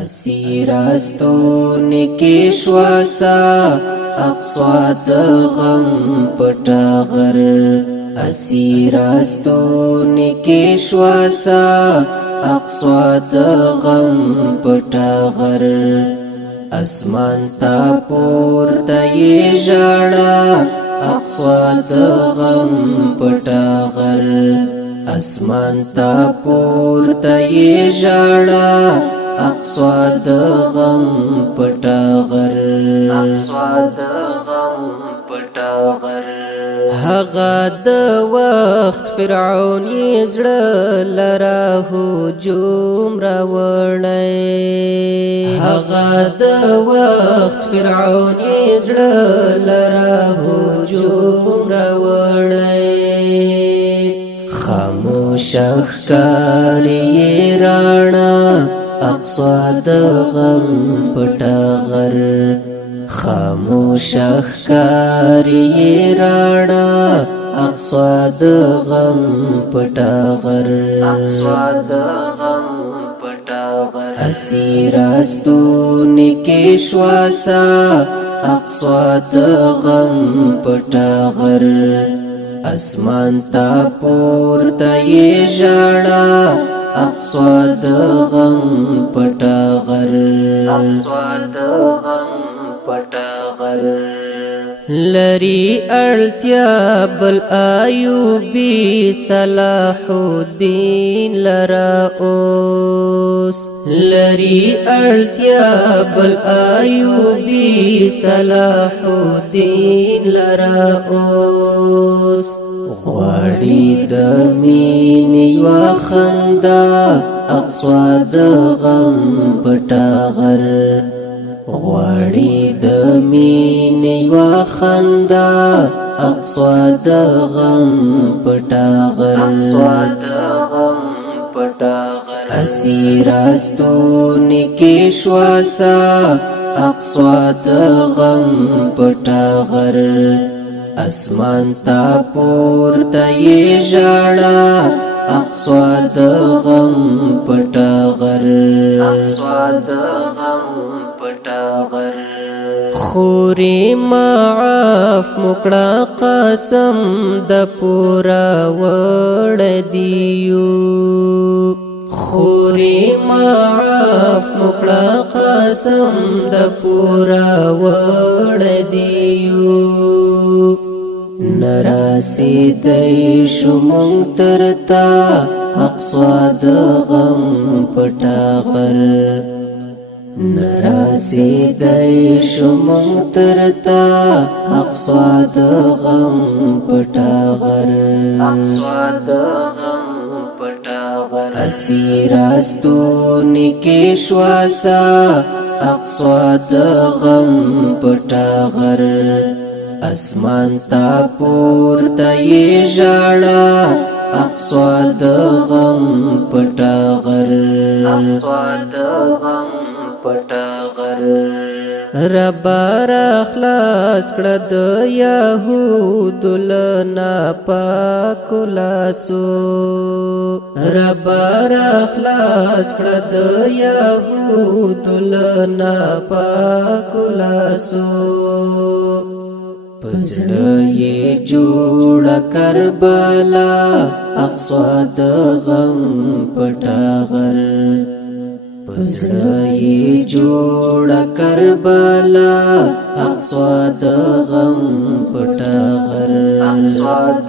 اسیراستون کې شواسا اقصاد غم پټا غر اسیراستون کې شواسا اقصاد غم پټا غر اسمان تا پورته یې ژړا اقصاد غم پټا غر اسمان تا پورته یې ژړا اقصاد غم پټا غر اقصاد غم پټا غر هغه د وخت فرعون یې زړه لرا هجوم راوړی هغه د وخت فرعون یې زړه لرا هجوم راوړی خاموش ښکار یې راڼه اقصاد غم پټا غر خاموش ښکار یې راڼه اقصاد غم پټا غر اقصاد غم پټا غر اسیراستون کې شواسا اقصاد غم پټا غر اسمان تا پورته یې ژړا اقصاد غم پټا غر اقصاد غم پټا غر لری اړتیا بل ایوبی صلاح الدین لرا اوس لری اړتیا بل ایوبی صلاح الدین لرا اوس غواړي د مینې یوه خندا اقصاد غم پټا غر غواړي د مینې یوه خندا اقصاد غم پټا غر اقصاد غم پټا غر اسیراستون کې شواسا اقصاد غم پټا غر اسمان تا پورته یې ژړا اقصاد غم پټا غر اقصاد غم پټا غر خوري معاف مکړه قسم د پورا وړ دیو خوري معاف مکړه قسم د پورا وړ دیو نراسی دی شمون ترتا اقصاد غم پټا غر نراسی دی شمون ترتا اقصاد غم پټا غر اقصاد غم پټا غر اسیراستون کې شواسا اقصاد غم پټا غر اسمان تا پورته یې ژړا اقصاد غم پټا غر اقصاد غم پټا غر رب را خلاص کړه د یهودو له ناپاکو لاسو رب را خلاص کړه د یهودو له ناپاکو لاسو پزړه یې جوړه کربلا اقصاد غم پټا غر پزړه یې جوړه کربلا اقصاد غم پټا غر اقصاد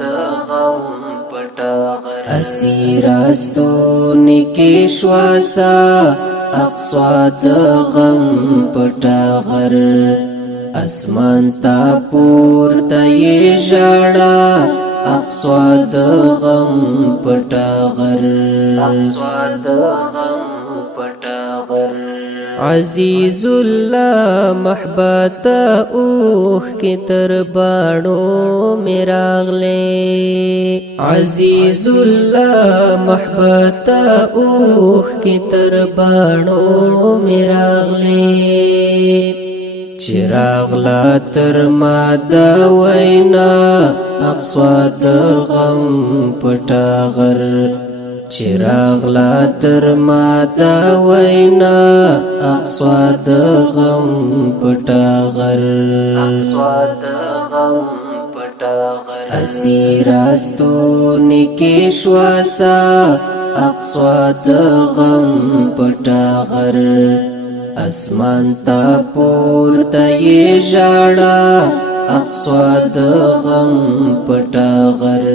غم پټا غر اسیراستون کې شواسا اقصاد غم پټا غر اسمان تا پورته یې ژړا اقصاد غم پټا غر اقصاد غم پټا غر عزیز الله محبت اوخ کی تر باڼو میراغله عزیز الله محبت اوخ کی تر باڼو میراغله چراغ لا تر ما دا وینا اقصاد غم پټا غر چراغ لا تر ما دا وینا اقصا د غم پټا غر اسیراستو نکی شواسا اقصا د غم پټا غر اسمان تا پورته یې ژړا اقصا د غم پټا غر